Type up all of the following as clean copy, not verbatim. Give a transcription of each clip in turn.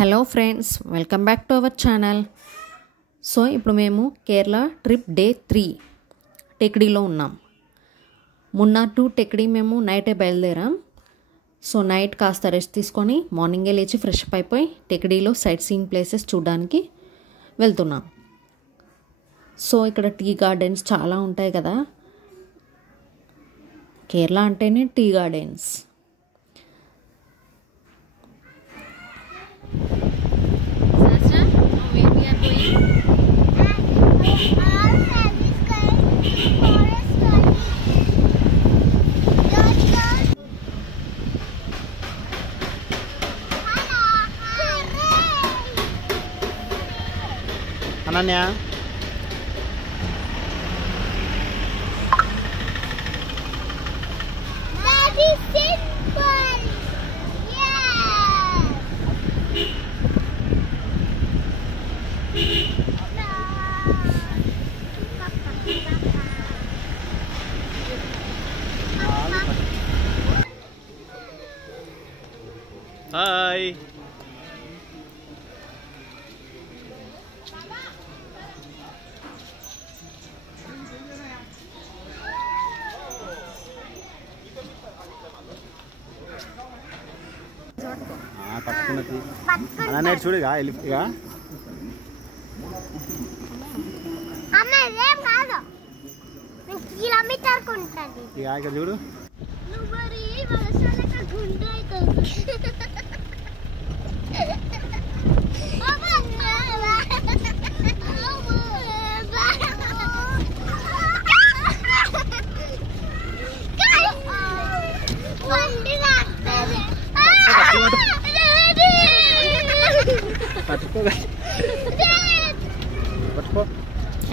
Hello friends, welcome back to our channel. So ఇప్పుడు మేము Kerala trip day 3 టెక్డీలో ఉన్నాం. Munnar to Tekdi మేము నైటే బయలుదేరాం. సో నైట్ కాస్త రెస్ట్ తీసుకొని మార్నింగే లేచి ఫ్రెష్ అప్ అయిపోయి టెక్డీలో సైట్ సీయింగ్ ప్లేసెస్ చూడడానికి వెళ్తున్నాం. సో ఇక్కడ టీ గార్డెన్స్ చాలా ఉంటాయి కదా, కేరళ అంటేనే tea gardens. Ananya, that is simple. Yes. hi. పట్టుకున్నది అన్న చూడుగా వెళ్ళిగా అమ్మ ఏం కాదు, కిలోమీటర్ ఉంటుంది. ఇక్కడ చూడు, నువ్వరి వలసలక గుండు అవుతుంది.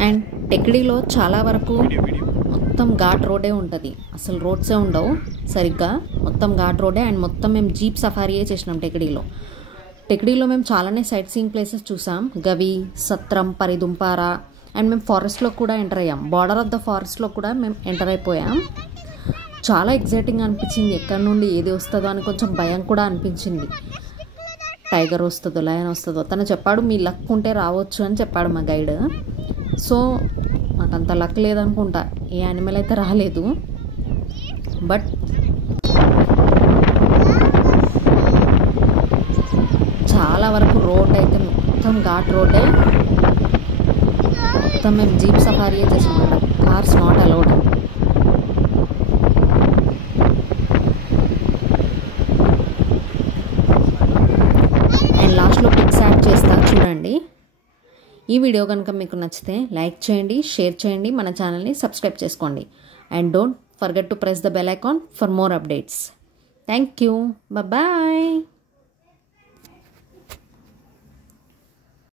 అండ్ టెక్డీలో చాలా వరకు మొత్తం ఘాట్ రోడే ఉంటుంది, అసలు రోడ్సే ఉండవు సరిగ్గా, మొత్తం ఘాట్ రోడే. అండ్ మొత్తం మేము జీప్ సఫారీయే చేసినాం టెక్డీలో మేము చాలానే సైట్ సీయింగ్ ప్లేసెస్ చూసాం. గవి, సత్రం, పరిదుంపారా. అండ్ మేము ఫారెస్ట్లో కూడా ఎంటర్ అయ్యాం, బార్డర్ ఆఫ్ ద ఫారెస్ట్లో కూడా మేము ఎంటర్ అయిపోయాం. చాలా ఎగ్జైటింగ్ అనిపించింది, ఎక్కడి నుండి ఏది వస్తుందో అని కొంచెం భయం కూడా అనిపించింది. టైగర్ వస్తుందో లయన్ వస్తుందో తను చెప్పాడు, మీ లక్ ఉంటే రావచ్చు అని చెప్పాడు మా గైడ్. సో మాకంత లక్ లేదనుకుంటా, ఏ యానిమల్ అయితే రాలేదు. బట్ చాలా వరకు రోడ్ అయితే మొత్తం ఘాట్ రోడ్డే. మొత్తం మేము జీప్ సఫారీయే చేసుకుంటాం, కార్స్ నాట్ అలౌడ్. అండ్ లాస్ట్లో పిక్స్ యాడ్ చేస్తా చూడండి. ఈ వీడియో కనుక మీకు నచ్చితే లైక్ చేయండి, షేర్ చేయండి, మన ఛానల్ని సబ్స్క్రైబ్ చేసుకోండి. And don't forget to press the bell icon for more updates. Thank you, bye.